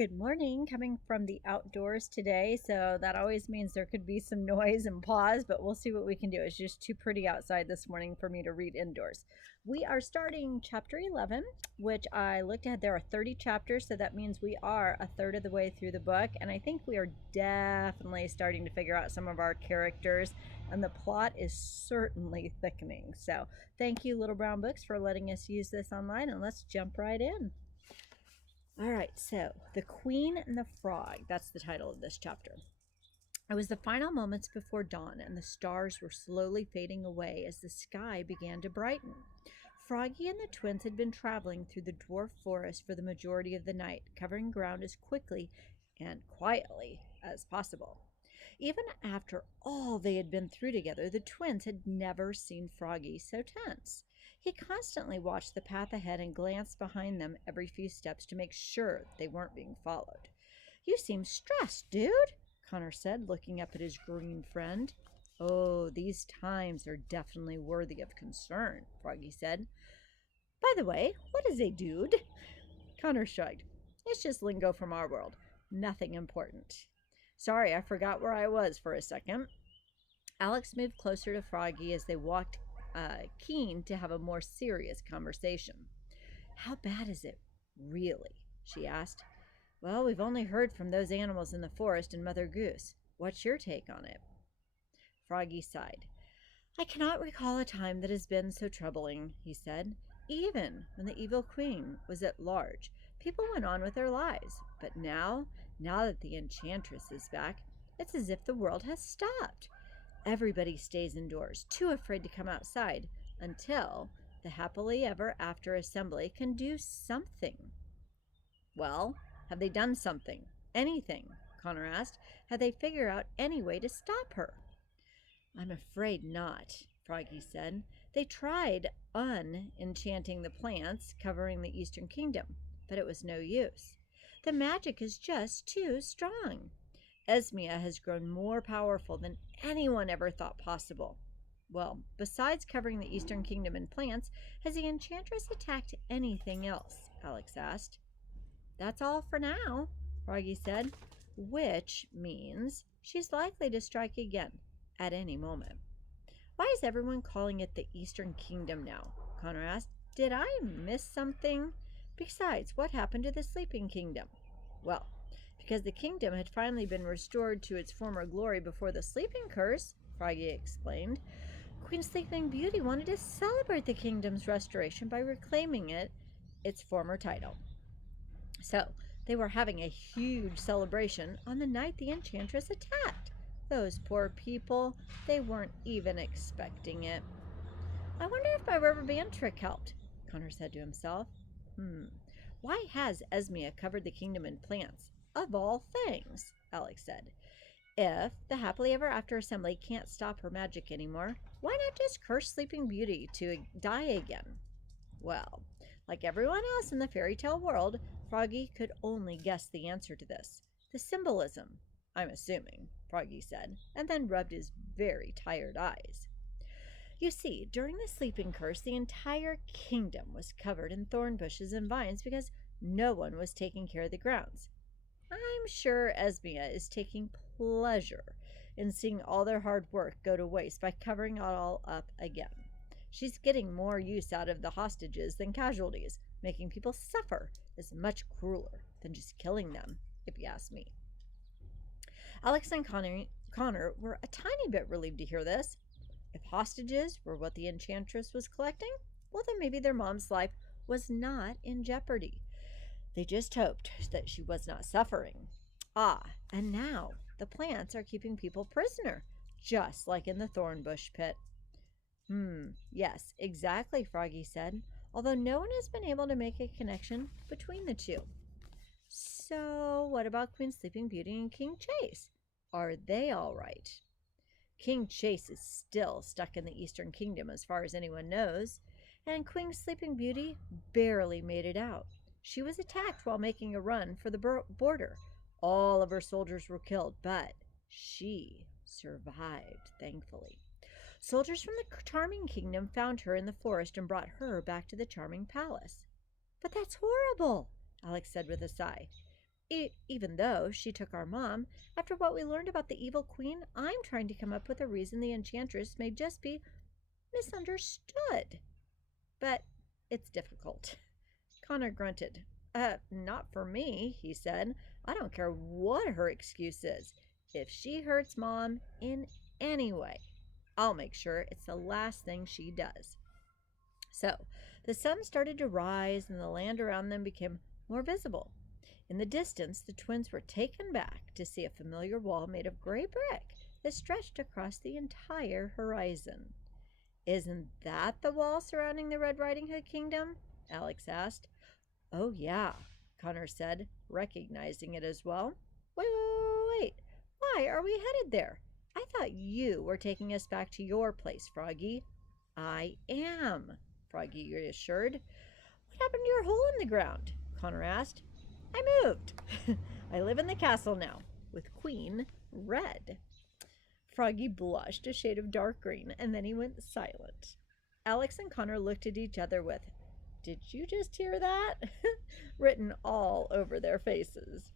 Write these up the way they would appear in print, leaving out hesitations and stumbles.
Good morning, coming from the outdoors today. So that always means there could be some noise and pause, but we'll see what we can do. It's just too pretty outside this morning for me to read indoors. We are starting chapter 11, which I looked at. There are 30 chapters, so that means we are a third of the way through the book. And I think we are definitely starting to figure out some of our characters, and the plot is certainly thickening. So thank you, Little Brown Books, for letting us use this online, and let's jump right in. All right, so The Queen and the Frog, that's the title of this chapter. It was the final moments before dawn, and the stars were slowly fading away as the sky began to brighten. Froggy and the twins had been traveling through the dwarf forest for the majority of the night, covering ground as quickly and quietly as possible. Even after all they had been through together, the twins had never seen Froggy so tense. He constantly watched the path ahead and glanced behind them every few steps to make sure they weren't being followed. "You seem stressed, dude," Connor said, looking up at his green friend. "Oh, these times are definitely worthy of concern," Froggy said. "By the way, what is a dude?" Connor shrugged. "It's just lingo from our world. Nothing important." "Sorry, I forgot where I was for a second." Alex moved closer to Froggy as they walked, keen to have a more serious conversation. "How bad is it, really?" she asked. "Well, we've only heard from those animals in the forest and Mother Goose. What's your take on it?" Froggy sighed. "I cannot recall a time that has been so troubling," he said. "Even when the evil queen was at large, people went on with their lives. But now that the enchantress is back, it's as if the world has stopped. Everybody stays indoors, too afraid to come outside, until the happily ever after assembly can do something." "Well, have they done something? Anything?" Connor asked. "Have they figured out any way to stop her?" "I'm afraid not," Froggy said. "They tried unenchanting the plants covering the Eastern Kingdom, but it was no use. The magic is just too strong. Esmia has grown more powerful than anyone ever thought possible." "Well, besides covering the Eastern Kingdom in plants, has the Enchantress attacked anything else?" Alex asked. "That's all for now," Froggy said, "which means she's likely to strike again at any moment." "Why is everyone calling it the Eastern Kingdom now?" Connor asked. "Did I miss something? Besides, what happened to the Sleeping Kingdom?" "Well, because the kingdom had finally been restored to its former glory before the sleeping curse," Froggy explained. "Queen Sleeping Beauty wanted to celebrate the kingdom's restoration by reclaiming its former title. So they were having a huge celebration on the night the enchantress attacked. Those poor people, they weren't even expecting it." "I wonder if my rubber band trick helped," Connor said to himself. Why has Esmia covered the kingdom in plants? Of all things," Alex said. "If the happily ever after assembly can't stop her magic anymore, why not just curse Sleeping Beauty to die again?" Well, like everyone else in the fairy tale world, Froggy could only guess the answer to this. "The symbolism, I'm assuming," Froggy said, and then rubbed his very tired eyes. "You see, during the sleeping curse, the entire kingdom was covered in thorn bushes and vines because no one was taking care of the grounds. I'm sure Esmia is taking pleasure in seeing all their hard work go to waste by covering it all up again. She's getting more use out of the hostages than casualties. Making people suffer is much crueler than just killing them, if you ask me." Alex and Connor were a tiny bit relieved to hear this. If hostages were what the enchantress was collecting, well, then maybe their mom's life was not in jeopardy. They just hoped that she was not suffering. And now the plants are keeping people prisoner, just like in the thornbush pit. Yes, exactly," Froggy said, although no one has been able to make a connection between the two. "So, what about Queen Sleeping Beauty and King Chase? Are they all right?" "King Chase is still stuck in the Eastern Kingdom as far as anyone knows, and Queen Sleeping Beauty barely made it out. She was attacked while making a run for the border. All of her soldiers were killed, but she survived, thankfully. Soldiers from the Charming Kingdom found her in the forest and brought her back to the Charming Palace." "But that's horrible," Alex said with a sigh. Even though she took our mom, after what we learned about the evil queen, I'm trying to come up with a reason the enchantress may just be misunderstood. But it's difficult. Connor grunted. Not for me, he said. I don't care what her excuse is. If she hurts Mom in any way, I'll make sure it's the last thing she does. So, the sun started to rise and the land around them became more visible. In the distance, the twins were taken back to see a familiar wall made of gray brick that stretched across the entire horizon. Isn't that the wall surrounding the Red Riding Hood kingdom? Alex asked. Oh, yeah, Connor said, recognizing it as well. Wait. Why are we headed there? I thought you were taking us back to your place, Froggy. I am, Froggy reassured. What happened to your hole in the ground? Connor asked. I moved. I live in the castle now, with Queen Red. Froggy blushed a shade of dark green, and then he went silent. Alex and Connor looked at each other with, "Did you just hear that?" written all over their faces.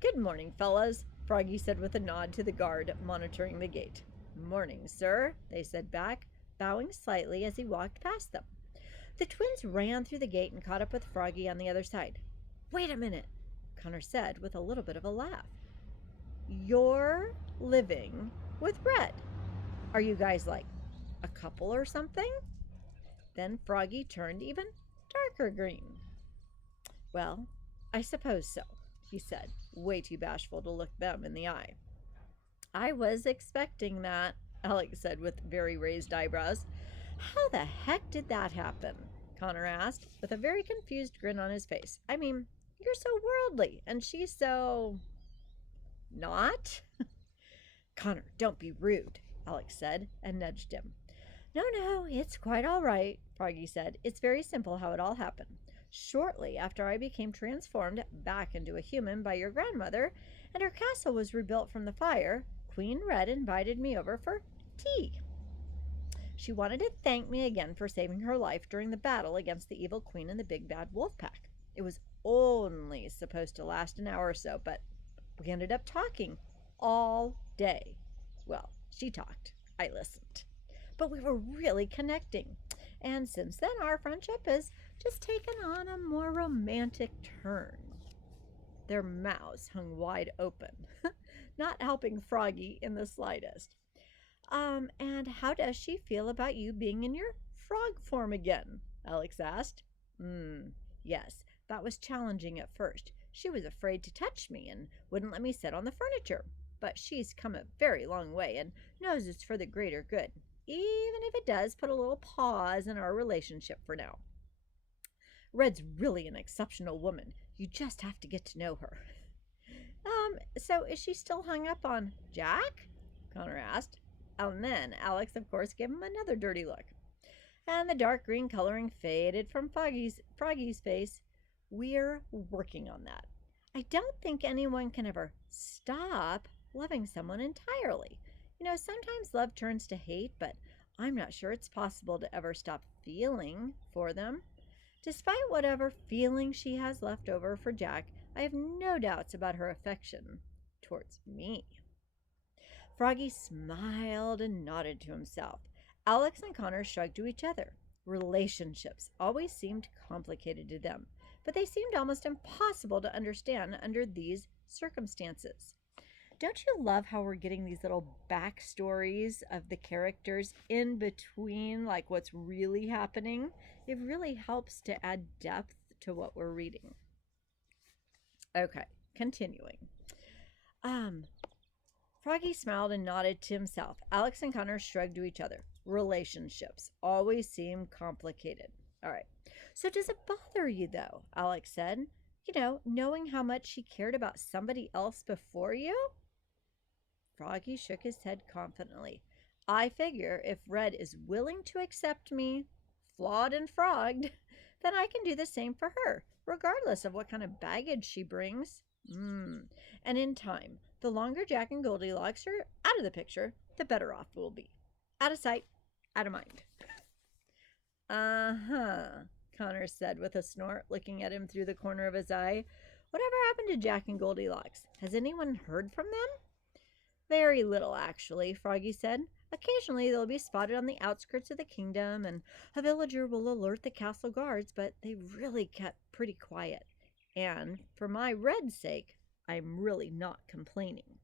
Good morning, fellas, Froggy said with a nod to the guard monitoring the gate. Morning, sir, they said back, bowing slightly as he walked past them. The twins ran through the gate and caught up with Froggy on the other side. Wait a minute, Connor said with a little bit of a laugh. You're living with Red. Are you guys like a couple or something? Then Froggy turned even darker green. Well, I suppose so, he said, way too bashful to look them in the eye. I was expecting that, Alex said with very raised eyebrows. How the heck did that happen? Connor asked, with a very confused grin on his face. I mean, you're so worldly, and she's so... not? Connor, don't be rude, Alex said, and nudged him. No, it's quite all right, Froggy said. It's very simple how it all happened. Shortly after I became transformed back into a human by your grandmother, and her castle was rebuilt from the fire, Queen Red invited me over for tea. She wanted to thank me again for saving her life during the battle against the evil queen and the big bad wolf pack. It was only supposed to last an hour or so, but we ended up talking all day. Well, she talked. I listened. But we were really connecting. And since then, our friendship has just taken on a more romantic turn. Their mouths hung wide open, not helping Froggy in the slightest. And how does she feel about you being in your frog form again? Alex asked. Yes, that was challenging at first. She was afraid to touch me and wouldn't let me sit on the furniture. But she's come a very long way and knows it's for the greater good, even if it does put a little pause in our relationship for now. Red's really an exceptional woman. You just have to get to know her. So is she still hung up on Jack? Connor asked. And then Alex, of course, gave him another dirty look. And the dark green coloring faded from Froggy's face. We're working on that. I don't think anyone can ever stop loving someone entirely. You know, sometimes love turns to hate, but I'm not sure it's possible to ever stop feeling for them. Despite whatever feeling she has left over for Jack, I have no doubts about her affection towards me. Froggy smiled and nodded to himself. Alex and Connor shrugged to each other. Relationships always seemed complicated to them, but they seemed almost impossible to understand under these circumstances. Don't you love how we're getting these little backstories of the characters in between, like what's really happening? It really helps to add depth to what we're reading. Okay, continuing. Froggy smiled and nodded to himself. Alex and Connor shrugged to each other. Relationships always seem complicated. All right. So does it bother you, though? Alex said. You know, knowing how much she cared about somebody else before you? Froggy shook his head confidently. I figure if Red is willing to accept me, flawed and frogged, then I can do the same for her, regardless of what kind of baggage she brings. And in time, the longer Jack and Goldilocks are out of the picture, the better off we'll be. Out of sight, out of mind. Connor said with a snort, looking at him through the corner of his eye. Whatever happened to Jack and Goldilocks? Has anyone heard from them? Very little, actually, Froggy said. Occasionally they'll be spotted on the outskirts of the kingdom, and a villager will alert the castle guards, but they really kept pretty quiet. And for my Red's sake, I'm really not complaining.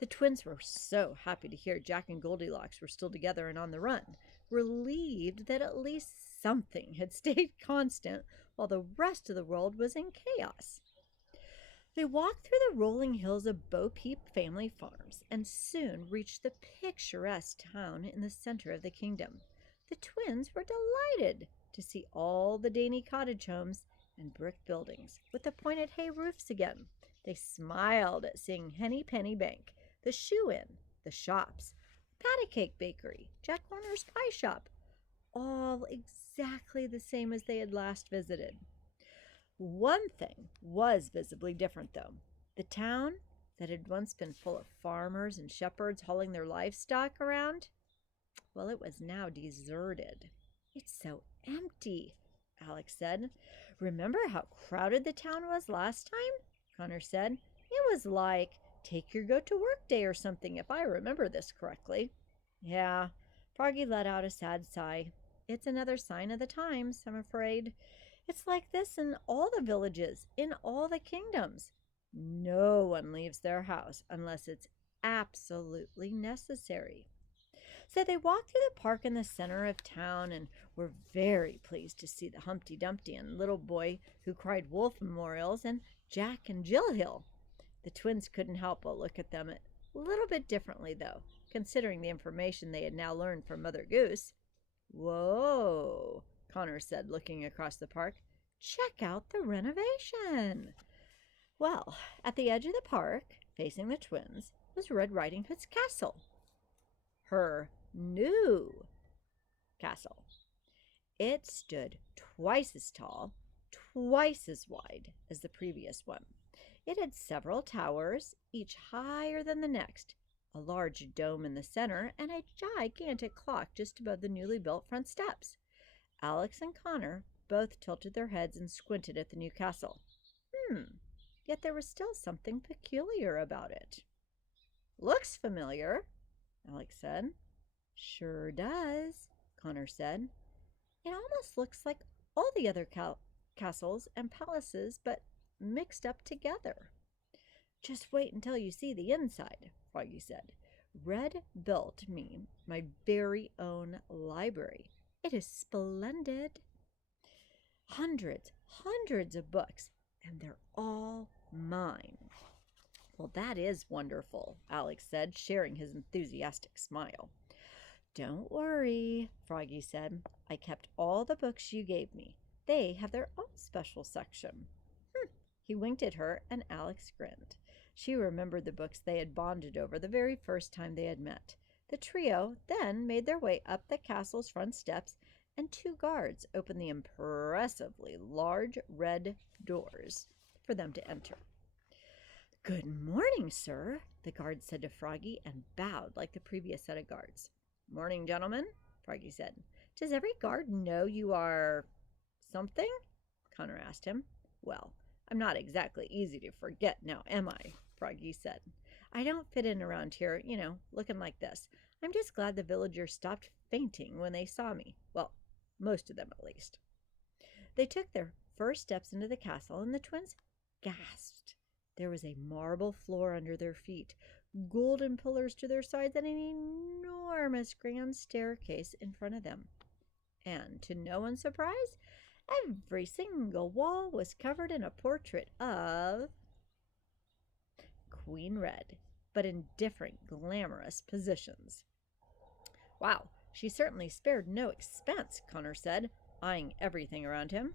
The twins were so happy to hear Jack and Goldilocks were still together and on the run, relieved that at least something had stayed constant while the rest of the world was in chaos. They walked through the rolling hills of Bo Peep family farms and soon reached the picturesque town in the center of the kingdom. The twins were delighted to see all the dainty cottage homes and brick buildings with the pointed hay roofs again. They smiled at seeing Henny Penny Bank, the shoe inn, the shops, Patty Cake Bakery, Jack Horner's Pie Shop, all exactly the same as they had last visited. One thing was visibly different, though. The town that had once been full of farmers and shepherds hauling their livestock around, well, it was now deserted. It's so empty, Alex said. Remember how crowded the town was last time? Connor said. It was like take your go-to-work day or something, if I remember this correctly. Yeah, Froggy let out a sad sigh. It's another sign of the times, I'm afraid. It's like this in all the villages, in all the kingdoms. No one leaves their house unless it's absolutely necessary. So they walked through the park in the center of town and were very pleased to see the Humpty Dumpty and little boy who cried wolf memorials and Jack and Jill Hill. The twins couldn't help but look at them a little bit differently, though, considering the information they had now learned from Mother Goose. Whoa, Connor said, looking across the park. Check out the renovation. Well, at the edge of the park, facing the twins, was Red Riding Hood's castle. Her new castle. It stood twice as tall, twice as wide as the previous one. It had several towers, each higher than the next, a large dome in the center, and a gigantic clock just above the newly built front steps. Alex and Connor both tilted their heads and squinted at the new castle. Yet there was still something peculiar about it. Looks familiar, Alex said. Sure does, Connor said. It almost looks like all the other castles and palaces, but mixed up together. Just wait until you see the inside, Froggy said. Red built me my very own library. It is splendid. Hundreds of books, and they're all mine. Well, that is wonderful, Alex said, sharing his enthusiastic smile. Don't worry, Froggy said. I kept all the books you gave me. They have their own special section. He winked at her, and Alex grinned. She remembered the books they had bonded over the very first time they had met. The trio then made their way up the castle's front steps, and two guards opened the impressively large red doors for them to enter. Good morning, sir, the guard said to Froggy and bowed like the previous set of guards. Morning, gentlemen, Froggy said. Does every guard know you are something? Connor asked him. Well, I'm not exactly easy to forget now, am I? Froggy said. I don't fit in around here, looking like this. I'm just glad the villagers stopped fainting when they saw me. Well, most of them at least. They took their first steps into the castle, and the twins gasped. There was a marble floor under their feet, golden pillars to their sides, and an enormous grand staircase in front of them. And to no one's surprise, every single wall was covered in a portrait of Queen Red, but in different glamorous positions. Wow, she certainly spared no expense, Connor said, eyeing everything around him.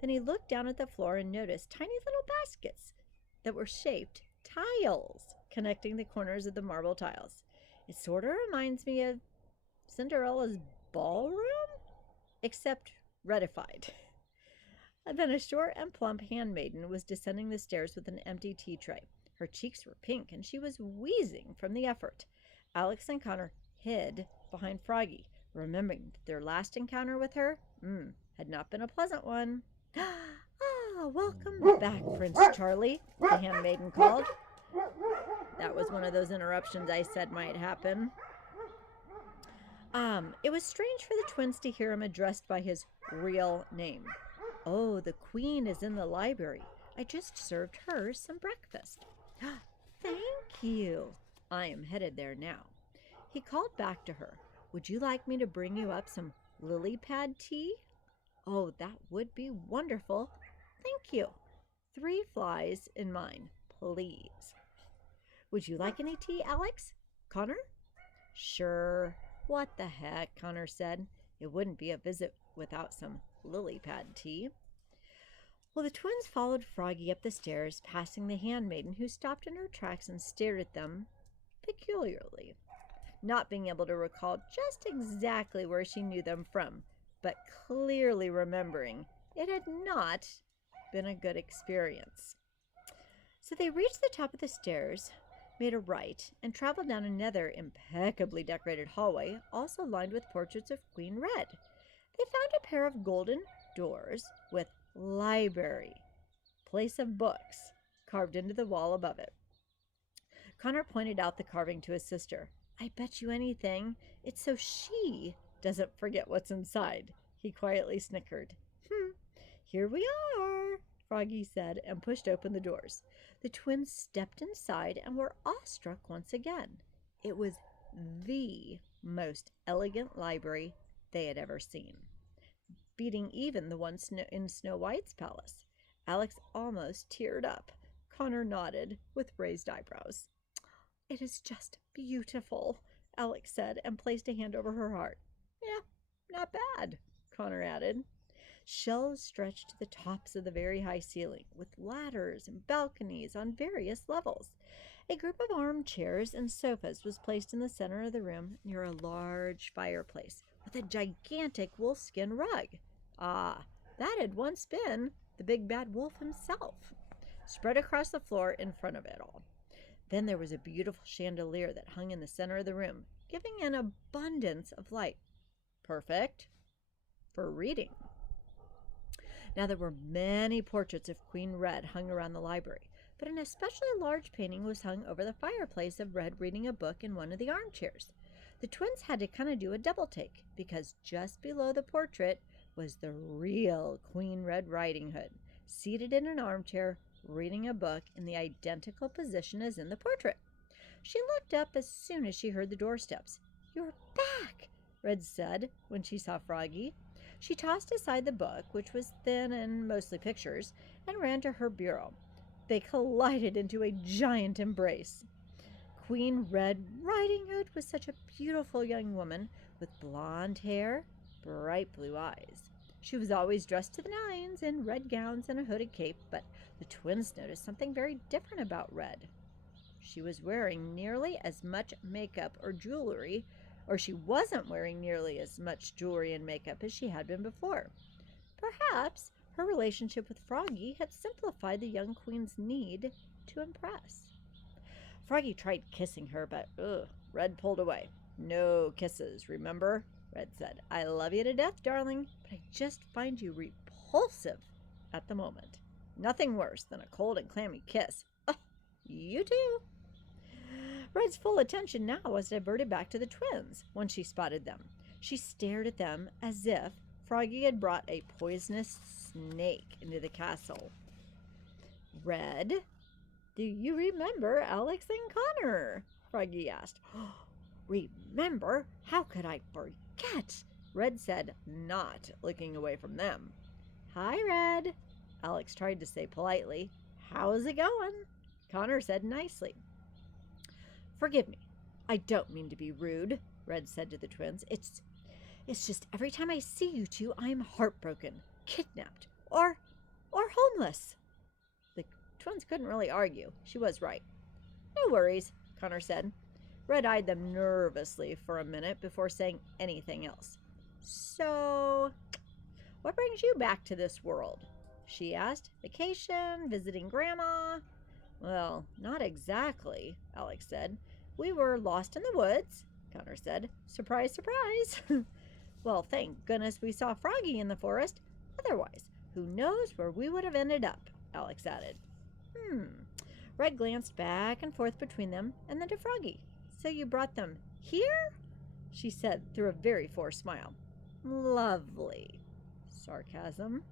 Then he looked down at the floor and noticed tiny little baskets that were shaped tiles connecting the corners of the marble tiles. It sort of reminds me of Cinderella's ballroom, except redified. And then a short and plump handmaiden was descending the stairs with an empty tea tray. Her cheeks were pink, and she was wheezing from the effort. Alex and Connor hid behind Froggy, remembering their last encounter with her. had not been a pleasant one. "Ah, welcome back, Prince Charlie," the handmaiden called. That was one of those interruptions I said might happen. It was strange for the twins to hear him addressed by his real name. "Oh, the Queen is in the library. I just served her some breakfast." "Thank you. I am headed there now." He called back to her. "Would you like me to bring you up some lily pad tea?" "Oh, that would be wonderful. Thank you. 3 flies in mine, please." "Would you like any tea, Alex? Connor?" "Sure. What the heck," Connor said. "It wouldn't be a visit without some lily pad tea." Well, the twins followed Froggy up the stairs, passing the handmaiden, who stopped in her tracks and stared at them peculiarly, not being able to recall just exactly where she knew them from, but clearly remembering it had not been a good experience. So they reached the top of the stairs, made a right, and traveled down another impeccably decorated hallway, also lined with portraits of Queen Red. They found a pair of golden doors with "Library, Place of Books" carved into the wall above it. Connor pointed out the carving to his sister. "I bet you anything it's so she doesn't forget what's inside," he quietly snickered. "Here we are," Froggy said, and pushed open the doors. The twins stepped inside and were awestruck once again. It was the most elegant library they had ever seen, beating even the one in Snow White's palace. Alex almost teared up. Connor nodded with raised eyebrows. "It is just beautiful," Alex said, and placed a hand over her heart. "Yeah, not bad," Connor added. Shelves stretched to the tops of the very high ceiling, with ladders and balconies on various levels. A group of armchairs and sofas was placed in the center of the room near a large fireplace with a gigantic wolfskin rug. That had once been the big bad wolf himself, spread across the floor in front of it all. Then there was a beautiful chandelier that hung in the center of the room, giving an abundance of light. Perfect for reading. Now there were many portraits of Queen Red hung around the library, but an especially large painting was hung over the fireplace of Red reading a book in one of the armchairs. The twins had to kind of do a double take, because just below the portrait was the real Queen Red Riding Hood, seated in an armchair, reading a book in the identical position as in the portrait. She looked up as soon as she heard the doorsteps. "You're back," Red said when she saw Froggy. She tossed aside the book, which was thin and mostly pictures, and ran to her bureau. They collided into a giant embrace. Queen Red Riding Hood was such a beautiful young woman with blonde hair, bright blue eyes. She was always dressed to the nines in red gowns and a hooded cape, but the twins noticed something very different about Red. She was wearing nearly as much makeup or jewelry, or she wasn't wearing nearly as much jewelry and makeup as she had been before. Perhaps her relationship with Froggy had simplified the young queen's need to impress. Froggy tried kissing her, but Red pulled away. "No kisses, remember?" Red said. "I love you to death, darling, but I just find you repulsive at the moment. Nothing worse than a cold and clammy kiss." "Oh, you too." Red's full attention now was diverted back to the twins when she spotted them. She stared at them as if Froggy had brought a poisonous snake into the castle. "Red, do you remember Alex and Connor?" Froggy asked. "Remember? How could I forget?" Red said, not looking away from them. "Hi, Red," Alex tried to say politely. "How's it going?" Connor said nicely. "Forgive me. I don't mean to be rude," Red said to the twins. It's just every time I see you two, I'm heartbroken, kidnapped, or homeless." The twins couldn't really argue. She was right. "No worries," Connor said. Red eyed them nervously for a minute before saying anything else. "So, what brings you back to this world?" she asked. "Vacation? Visiting Grandma?" "Well, not exactly," Alex said. "We were lost in the woods," Connor said. "Surprise, surprise." "Well, thank goodness we saw Froggy in the forest. Otherwise, who knows where we would have ended up, Alex added. Red glanced back and forth between them and then to Froggy. So you brought them here? She said through a very forced smile. Lovely. Sarcasm.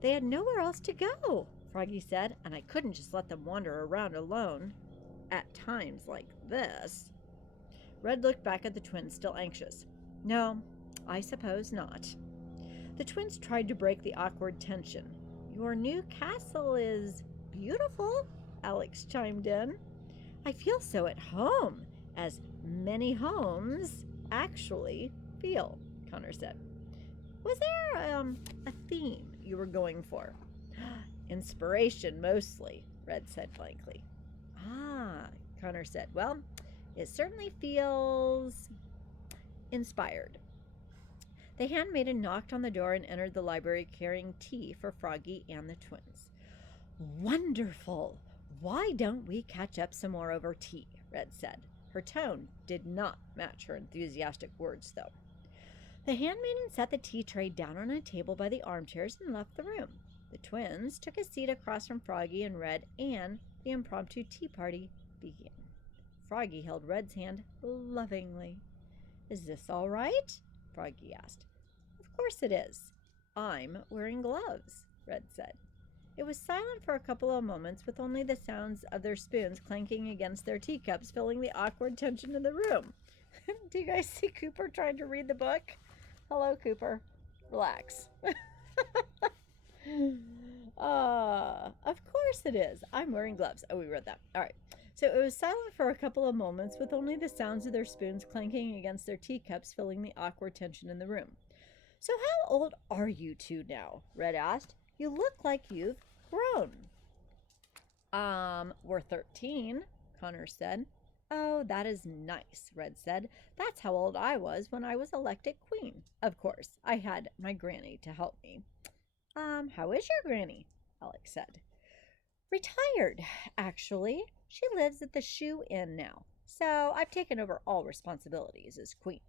They had nowhere else to go, Froggy said, and I couldn't just let them wander around alone at times like this. Red looked back at the twins, still anxious. No, I suppose not. The twins tried to break the awkward tension. Your new castle is beautiful, Alex chimed in. I feel so at home, as many homes actually feel, Connor said. Was there a theme you were going for? Inspiration, mostly, Red said blankly. Ah, Connor said. Well, it certainly feels inspired. The handmaiden knocked on the door and entered the library carrying tea for Froggy and the twins. Wonderful! Why don't we catch up some more over tea? Red said. Her tone did not match her enthusiastic words, though. The handmaiden set the tea tray down on a table by the armchairs and left the room. The twins took a seat across from Froggy and Red, and the impromptu tea party began. Froggy held Red's hand lovingly. Is this all right? Froggy asked. Of course it is. I'm wearing gloves, Red said. It was silent for a couple of moments, with only the sounds of their spoons clanking against their teacups filling the awkward tension in the room. Do you guys see Cooper trying to read the book? Hello, Cooper. Relax. Of course it is. I'm wearing gloves. Oh, we read that. All right. So it was silent for a couple of moments, with only the sounds of their spoons clanking against their teacups filling the awkward tension in the room. So how old are you two now? Red asked. You look like you've grown. We're 13, Connor said. Oh, that is nice, Red said. That's how old I was when I was elected queen. Of course, I had my granny to help me. How is your granny? Alex said. Retired, actually. She lives at the Shoe Inn now, so I've taken over all responsibilities as queen.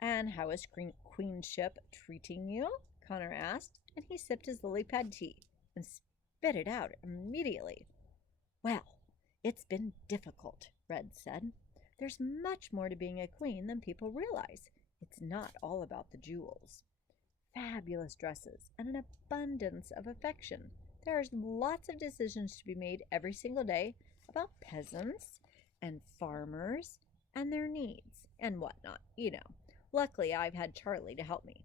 And how is queenship treating you? Connor asked, and he sipped his lily pad tea and spit it out immediately. Well, it's been difficult, Red said. There's much more to being a queen than people realize. It's not all about the jewels. Fabulous dresses and an abundance of affection. There are lots of decisions to be made every single day about peasants and farmers and their needs and whatnot, you know. Luckily, I've had Charlie to help me.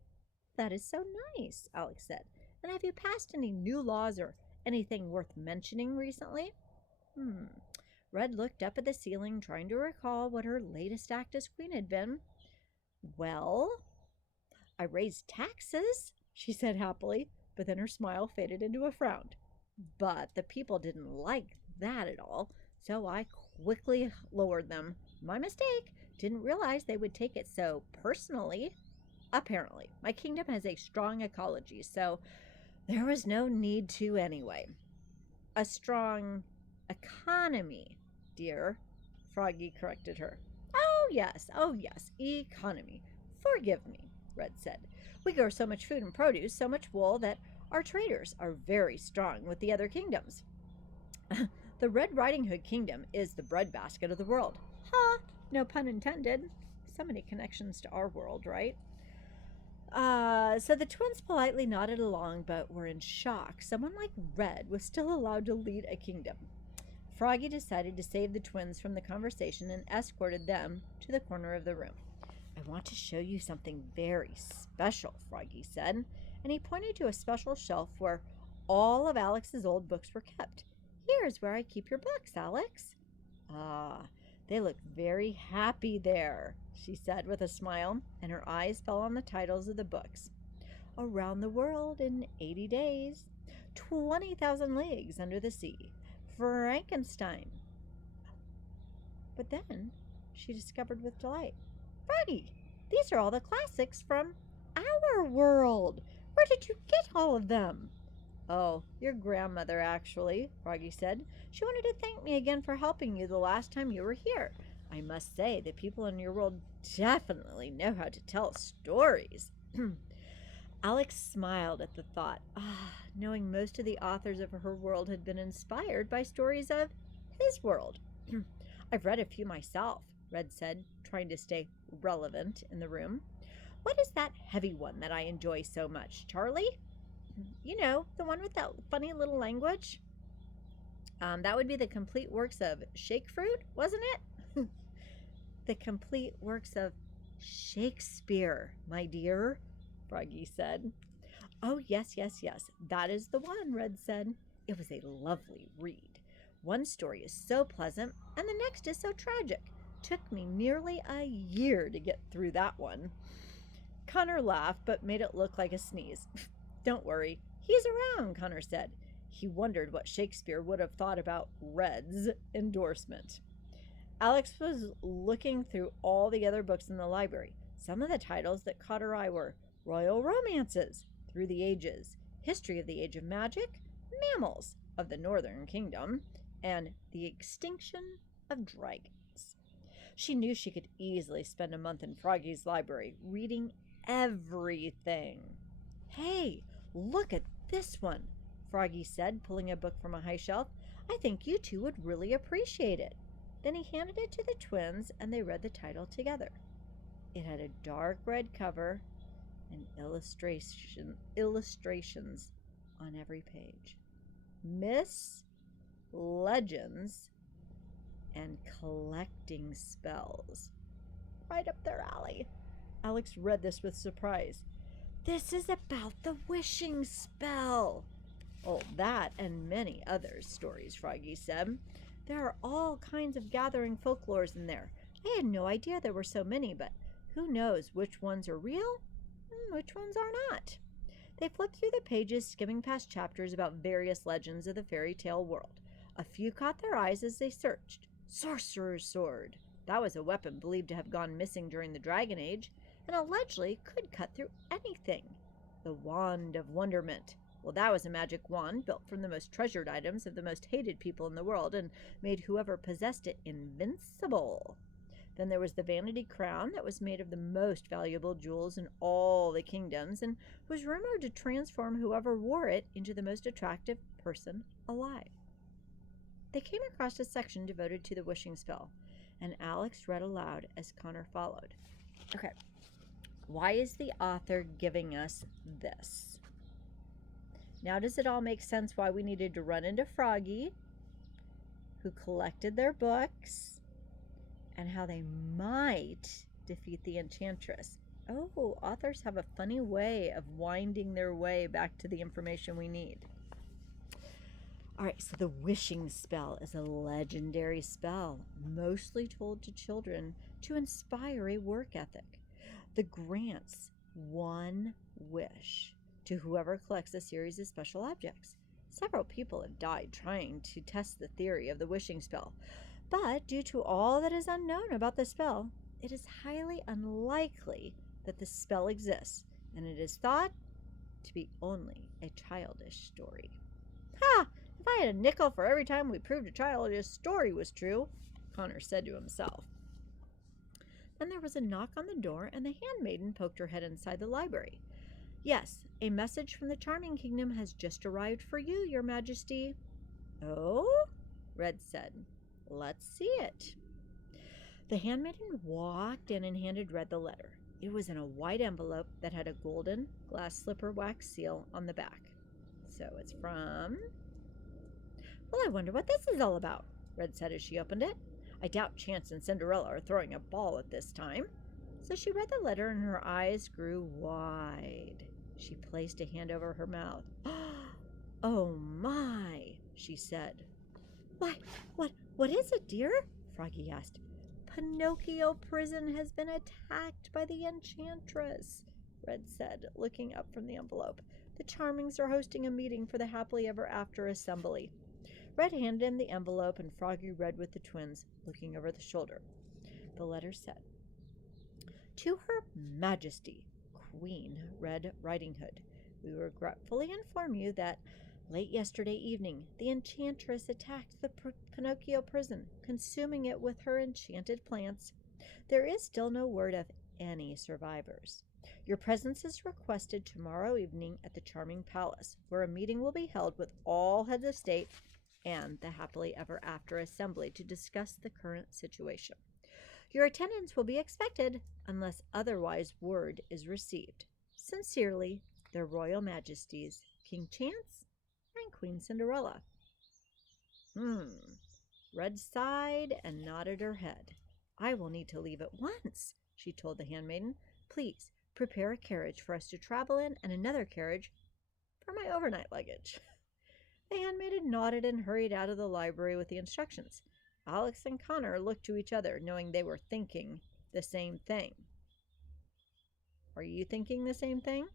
That is so nice, Alex said. And have you passed any new laws or anything worth mentioning recently? Red looked up at the ceiling, trying to recall what her latest act as queen had been. Well, I raised taxes, she said happily, but then her smile faded into a frown. But the people didn't like that at all, so I quickly lowered them. My mistake. Didn't realize they would take it so personally. Apparently, my kingdom has a strong ecology, so there was no need to anyway. A strong economy, dear, Froggy corrected her. Oh yes, economy. Forgive me, Red said. We grow so much food and produce, so much wool, that our traders are very strong with the other kingdoms. The Red Riding Hood kingdom is the breadbasket of the world. Ha! No pun intended. So many connections to our world, right? So the twins politely nodded along, but were in shock. Someone like Red was still allowed to lead a kingdom. Froggy decided to save the twins from the conversation and escorted them to the corner of the room. I want to show you something very special, Froggy said, and he pointed to a special shelf where all of Alex's old books were kept. Here's where I keep your books, Alex. They look very happy there, she said with a smile, and her eyes fell on the titles of the books. Around the World in 80 Days, 20,000 Leagues Under the Sea, Frankenstein. But then she discovered with delight, Froggy, these are all the classics from our world. Where did you get all of them? Oh, your grandmother, actually, Froggy said. She wanted to thank me again for helping you the last time you were here. I must say, the people in your world definitely know how to tell stories. Alex smiled at the thought, knowing most of the authors of her world had been inspired by stories of his world. I've read a few myself, Red said, trying to stay relevant in the room. What is that heavy one that I enjoy so much, Charlie? You know, the one with that funny little language? That would be the complete works of Shakespeare, wasn't it? The complete works of Shakespeare, my dear, Froggy said. Oh, yes, yes, yes, that is the one, Red said. It was a lovely read. One story is so pleasant, and the next is so tragic. Took me nearly a year to get through that one. Connor laughed, but made it look like a sneeze. Don't worry, he's around, Connor said. He wondered what Shakespeare would have thought about Red's endorsement. Alex was looking through all the other books in the library. Some of the titles that caught her eye were Royal Romances, Through the Ages, History of the Age of Magic, Mammals of the Northern Kingdom, and The Extinction of Dragons. She knew she could easily spend a month in Froggy's library reading everything. Hey, look at this one, Froggy said, pulling a book from a high shelf. I think you two would really appreciate it. Then he handed it to the twins, and they read the title together. It had a dark red cover and illustrations on every page. Miss Legends and Collecting Spells. Right up their alley. Alex read this with surprise. This is about the wishing spell. Oh, that and many other stories, Froggy said. There are all kinds of gathering folklores in there. I had no idea there were so many, but who knows which ones are real and which ones are not. They flipped through the pages, skimming past chapters about various legends of the fairy tale world. A few caught their eyes as they searched. Sorcerer's Sword. That was a weapon believed to have gone missing during the Dragon Age, and allegedly could cut through anything. The Wand of Wonderment. Well, that was a magic wand built from the most treasured items of the most hated people in the world and made whoever possessed it invincible. Then there was the Vanity Crown that was made of the most valuable jewels in all the kingdoms and was rumored to transform whoever wore it into the most attractive person alive. They came across a section devoted to the wishing spell, and Alex read aloud as Connor followed. Okay, why is the author giving us this? Now does it all make sense why we needed to run into Froggy, who collected their books, and how they might defeat the Enchantress? Oh, authors have a funny way of winding their way back to the information we need. All right, so the wishing spell is a legendary spell, mostly told to children to inspire a work ethic. The grants one wish to whoever collects a series of special objects. Several people have died trying to test the theory of the wishing spell, but due to all that is unknown about the spell, it is highly unlikely that the spell exists, and it is thought to be only a childish story. Ha! If I had a nickel for every time we proved a childish story was true, Connor said to himself. Then there was a knock on the door, and the handmaiden poked her head inside the library. Yes, a message from the Charming Kingdom has just arrived for you, Your Majesty. Oh? Red said. Let's see it. The handmaiden walked in and handed Red the letter. It was in a white envelope that had a golden glass slipper wax seal on the back. So it's from... Well, I wonder what this is all about, Red said as she opened it. I doubt Chance and Cinderella are throwing a ball at this time. So she read the letter and her eyes grew wide. She placed a hand over her mouth. Oh my, she said. Why, what is it, dear? Froggy asked. Pinocchio Prison has been attacked by the Enchantress, Red said, looking up from the envelope. The Charmings are hosting a meeting for the Happily Ever After assembly. Red handed in the envelope, and Froggy read with the twins, looking over the shoulder. The letter said, To Her Majesty, Queen Red Riding Hood, we regretfully inform you that late yesterday evening, the Enchantress attacked the Pinocchio prison, consuming it with her enchanted plants. There is still no word of any survivors. Your presence is requested tomorrow evening at the Charming Palace, where a meeting will be held with all heads of state and the Happily Ever After Assembly to discuss the current situation. Your attendance will be expected unless otherwise word is received. Sincerely, their Royal Majesties, King Chance and Queen Cinderella. Red sighed and nodded her head. I will need to leave at once, she told the handmaiden. Please prepare a carriage for us to travel in and another carriage for my overnight luggage. The handmaiden nodded and hurried out of the library with the instructions. Alex and Connor looked to each other, knowing they were thinking the same thing. Are you thinking the same thing?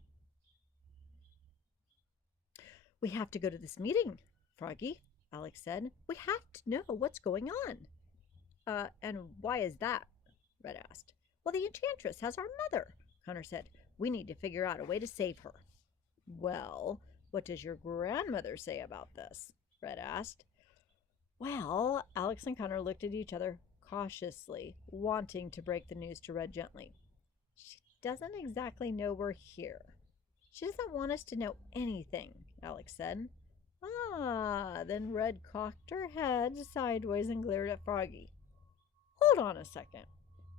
We have to go to this meeting, Froggy, Alex said. We have to know what's going on. And why is that? Red asked. Well, the Enchantress has our mother, Connor said. We need to figure out a way to save her. Well, what does your grandmother say about this? Red asked. Well, Alex and Connor looked at each other cautiously, wanting to break the news to Red gently. She doesn't exactly know we're here. She doesn't want us to know anything, Alex said. Ah, then Red cocked her head sideways and glared at Froggy. Hold on a second.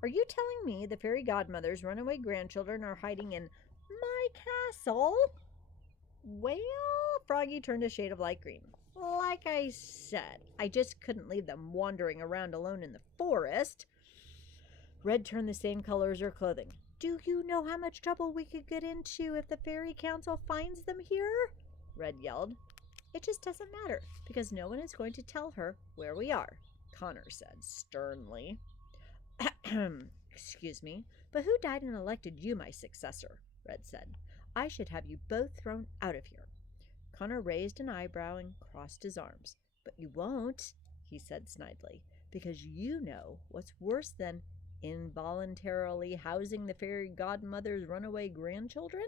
Are you telling me the fairy godmother's runaway grandchildren are hiding in my castle? Well, Froggy turned a shade of light green. Like I said, I just couldn't leave them wandering around alone in the forest. Red turned the same color as her clothing. Do you know how much trouble we could get into if the fairy council finds them here? Red yelled. It just doesn't matter, because no one is going to tell her where we are, Connor said sternly. Excuse me, but who died and elected you my successor? Red said. I should have you both thrown out of here. Connor raised an eyebrow and crossed his arms. But you won't, he said snidely, because you know what's worse than involuntarily housing the fairy godmother's runaway grandchildren?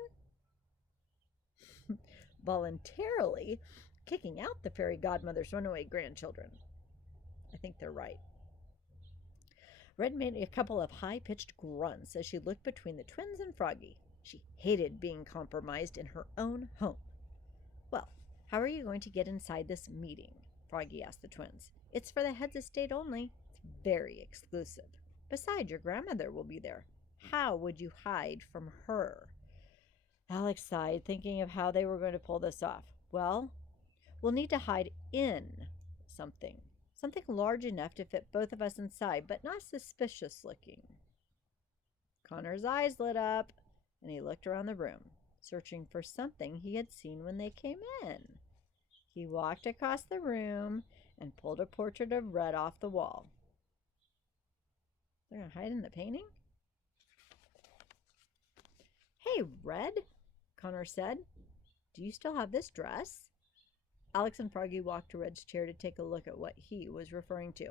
Voluntarily kicking out the fairy godmother's runaway grandchildren. I think they're right. Red made a couple of high-pitched grunts as she looked between the twins and Froggy. She hated being compromised in her own home. Well, how are you going to get inside this meeting? Froggy asked the twins. It's for the heads of state only. It's very exclusive. Besides, your grandmother will be there. How would you hide from her? Alex sighed, thinking of how they were going to pull this off. Well, we'll need to hide in something. Something large enough to fit both of us inside, but not suspicious looking. Connor's eyes lit up, and he looked around the room, searching for something he had seen when they came in. He walked across the room and pulled a portrait of Red off the wall. They're going to hide in the painting? Hey, Red, Connor said. Do you still have this dress? Alex and Froggy walked to Red's chair to take a look at what he was referring to.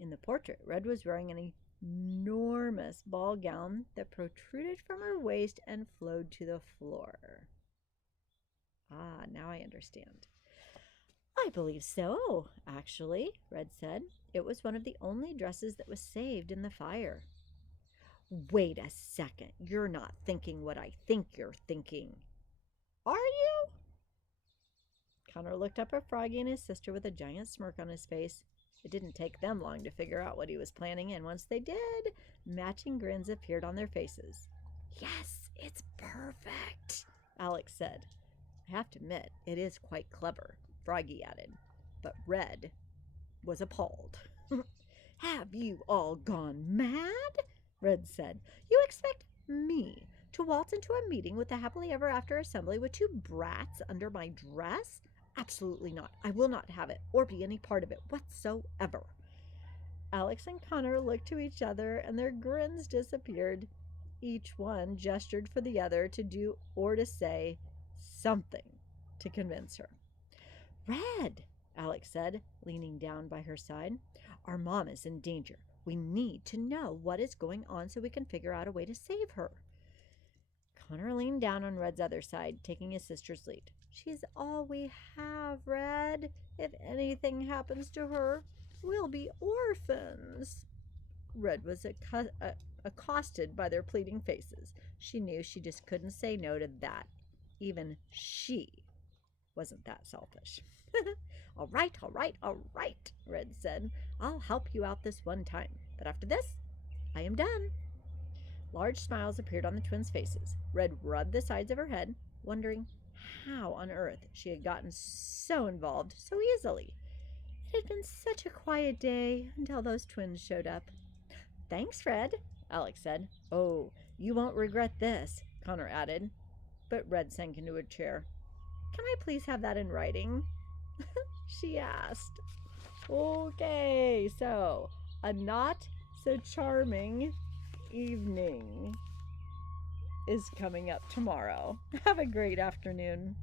In the portrait, Red was wearing an enormous ball gown that protruded from her waist and flowed to the floor. Ah, now I understand. I believe so, actually, Red said. It was one of the only dresses that was saved in the fire. Wait a second. You're not thinking what I think you're thinking. Are you? Connor looked up at Froggy and his sister with a giant smirk on his face. It didn't take them long to figure out what he was planning, and once they did, matching grins appeared on their faces. Yes, it's perfect, Alex said. I have to admit, it is quite clever, Froggy added. But Red was appalled. Have you all gone mad? Red said. You expect me to waltz into a meeting with the Happily Ever After Assembly with two brats under my dress? Absolutely not. I will not have it or be any part of it whatsoever. Alex and Connor looked to each other and their grins disappeared. Each one gestured for the other to do or to say something to convince her. Red, Alex said, leaning down by her side. Our mom is in danger. We need to know what is going on so we can figure out a way to save her. Connor leaned down on Red's other side, taking his sister's lead. She's all we have, Red. If anything happens to her, we'll be orphans. Red was accosted by their pleading faces. She knew she just couldn't say no to that. Even she wasn't that selfish. All right, all right, all right, Red said. I'll help you out this one time, but after this, I am done. Large smiles appeared on the twins' faces. Red rubbed the sides of her head, wondering how on earth she had gotten so involved so easily. It had been such a quiet day until those twins showed up. Thanks, Red, Alex said. Oh, you won't regret this, Connor added. But Red sank into a chair. Can I please have that in writing? She asked. Okay, so a not so charming evening is coming up tomorrow. Have a great afternoon.